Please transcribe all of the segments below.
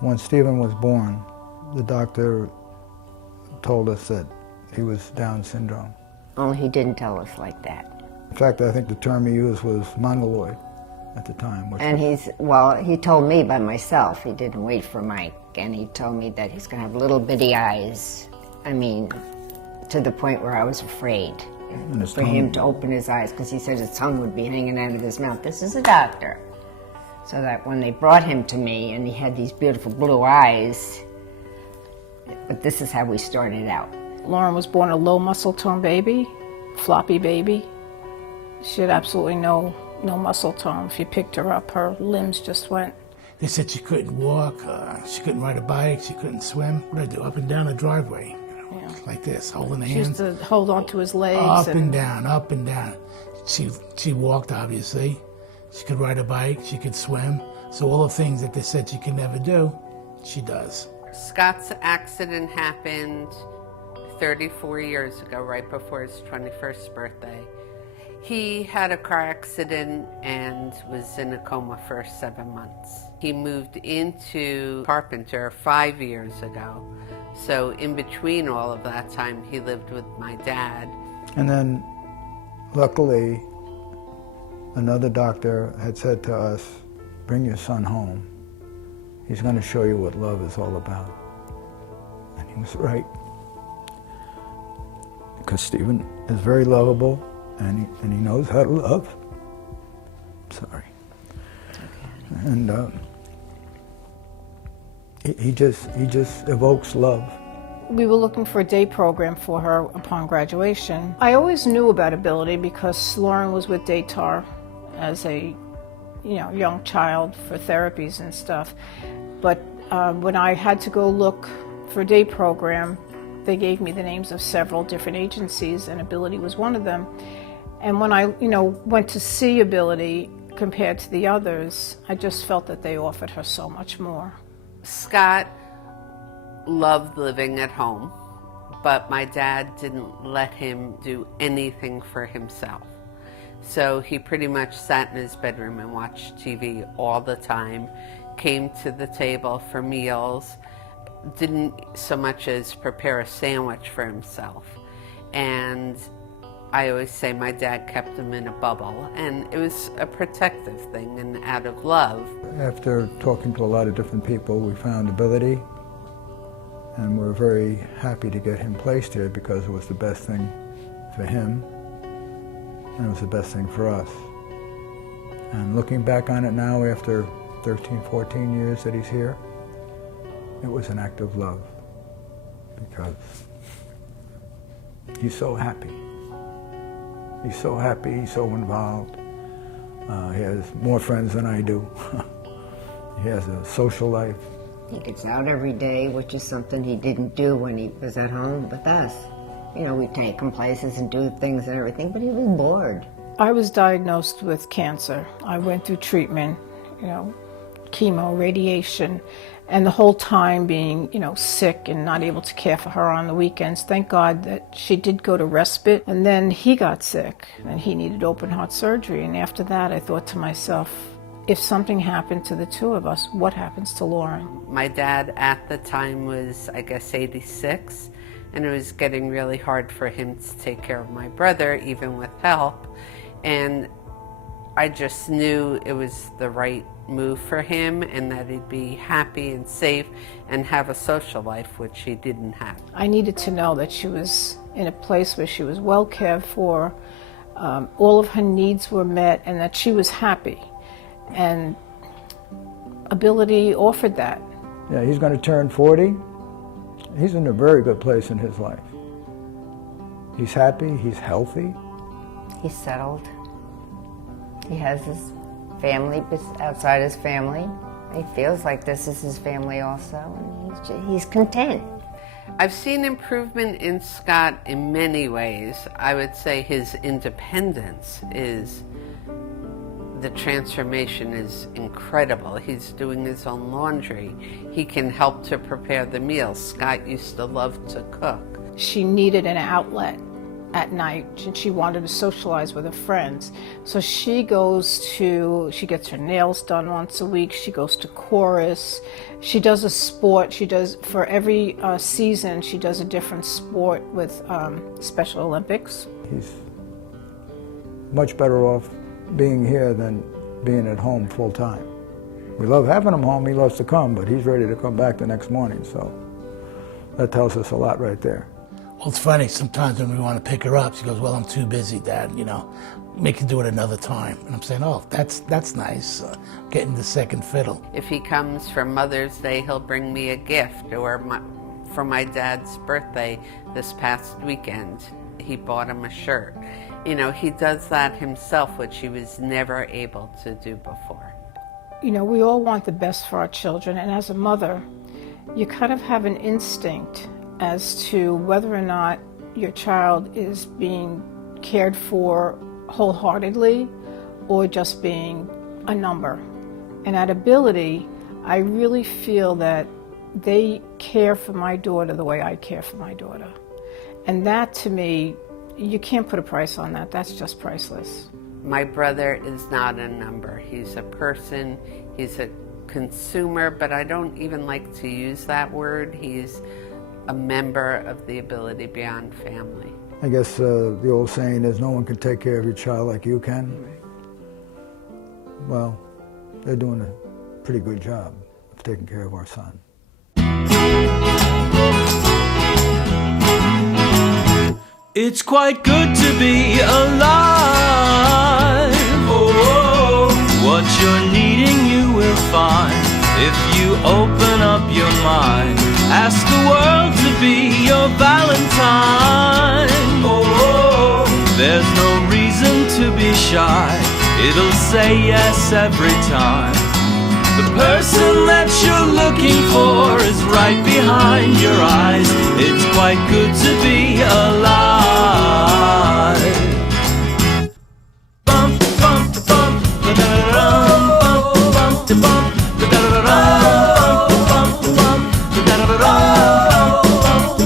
When Stephen was born, the doctor told us that he was Down syndrome. Only he didn't tell us like that. In fact, I think the term he used was mongoloid at the time. And he told me by myself. He didn't wait for Mike. And he told me that he's going to have little bitty eyes. I mean, to the point where I was afraid for him to open his eyes, because he said his tongue would be hanging out of his mouth. This is a doctor. So that when they brought him to me and he had these beautiful blue eyes, but this is how we started out. Lauren was born a low muscle tone baby, floppy baby. She had absolutely no muscle tone. If you picked her up, her limbs just went. They said she couldn't walk, she couldn't ride a bike, she couldn't swim. What did I do? Up and down the driveway, like this, holding the hands. She used to hold on to his legs. Up and down, up and down. She walked, obviously. She could ride a bike, she could swim. So all the things that they said she could never do, she does. Scott's accident happened 34 years ago, right before his 21st birthday. He had a car accident and was in a coma for 7 months. He moved into Carpenter 5 years ago. So in between all of that time, he lived with my dad. And then, luckily, another doctor had said to us, bring your son home. He's going to show you what love is all about. And he was right. Because Stephen is very lovable, and he knows how to love. Sorry. Okay. And he just evokes love. We were looking for a day program for her upon graduation. I always knew about Ability because Lauren was with Daytar as a young child for therapies and stuff. But when I had to go look for a day program, they gave me the names of several different agencies, and Ability was one of them. And when I went to see Ability compared to the others, I just felt that they offered her so much more. Scott loved living at home, but my dad didn't let him do anything for himself. So he pretty much sat in his bedroom and watched TV all the time, came to the table for meals, didn't so much as prepare a sandwich for himself. And I always say my dad kept him in a bubble, and it was a protective thing and out of love. After talking to a lot of different people, we found Ability, and we're very happy to get him placed here because it was the best thing for him, and it was the best thing for us. And looking back on it now, after 13, 14 years that he's here, it was an act of love because he's so happy. He's so happy, he's so involved. He has more friends than I do. He has a social life. He gets out every day, which is something he didn't do when he was at home with us. We'd take him places and do things and everything, but he was bored. I was diagnosed with cancer. I went through treatment, chemo, radiation, and the whole time being, sick and not able to care for her on the weekends. Thank God that she did go to respite, and then he got sick, and he needed open heart surgery. And after that, I thought to myself, if something happened to the two of us, what happens to Lauren? My dad at the time was, I guess, 86, and it was getting really hard for him to take care of my brother, even with help. And I just knew it was the right move for him and that he'd be happy and safe and have a social life, which he didn't have. I needed to know that she was in a place where she was well cared for, all of her needs were met, and that she was happy. And Ability offered that. Yeah, he's going to turn 40. He's in a very good place in his life. He's happy, he's healthy. He's settled. He has his family outside his family. He feels like this is his family also, and he's content. I've seen improvement in Scott in many ways. I would say his independence is, the transformation is incredible. He's doing his own laundry. He can help to prepare the meals. Scott used to love to cook. She needed an outlet, at night, and she wanted to socialize with her friends. So she gets her nails done once a week, she goes to chorus, she does a sport, for every season, she does a different sport with Special Olympics. He's much better off being here than being at home full time. We love having him home, he loves to come, but he's ready to come back the next morning, so that tells us a lot right there. Well, it's funny, sometimes when we want to pick her up, she goes, well, I'm too busy, Dad, make her do it another time. And I'm saying, oh, that's nice, getting the second fiddle. If he comes for Mother's Day, he'll bring me a gift, or for my dad's birthday this past weekend, he bought him a shirt. He does that himself, which he was never able to do before. We all want the best for our children, and as a mother, you kind of have an instinct as to whether or not your child is being cared for wholeheartedly or just being a number. And at Ability, I really feel that they care for my daughter the way I care for my daughter. And that, to me, you can't put a price on that. That's just priceless. My brother is not a number. He's a person, he's a consumer, but I don't even like to use that word. He's a member of the Ability Beyond family. I guess the old saying is no one can take care of your child like you can. Well, they're doing a pretty good job of taking care of our son. It's quite good to be alive. Oh, what you're needing you will find if you open up your mind. Ask the world to be your Valentine. Oh, there's no reason to be shy. It'll say yes every time. The person that you're looking for is right behind your eyes. It's quite good to be alive. Bump, bump, bump, da-da-da-dum, bump, bump, bump, da-da-da-dum, bump, bump, da-da-da-dum, bump,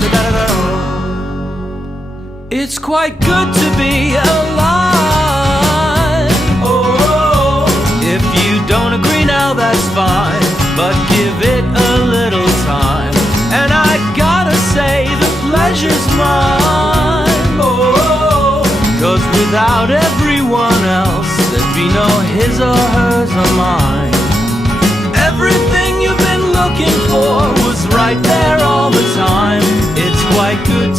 da-da-da-dum. It's quite good to be alive. If you don't agree now, that's fine, but give it a little time. And I gotta say the pleasure's mine. Oh, 'cause without everyone else, there'd be no his or hers or mine. Everything you've been looking for was right there all the time. It's quite good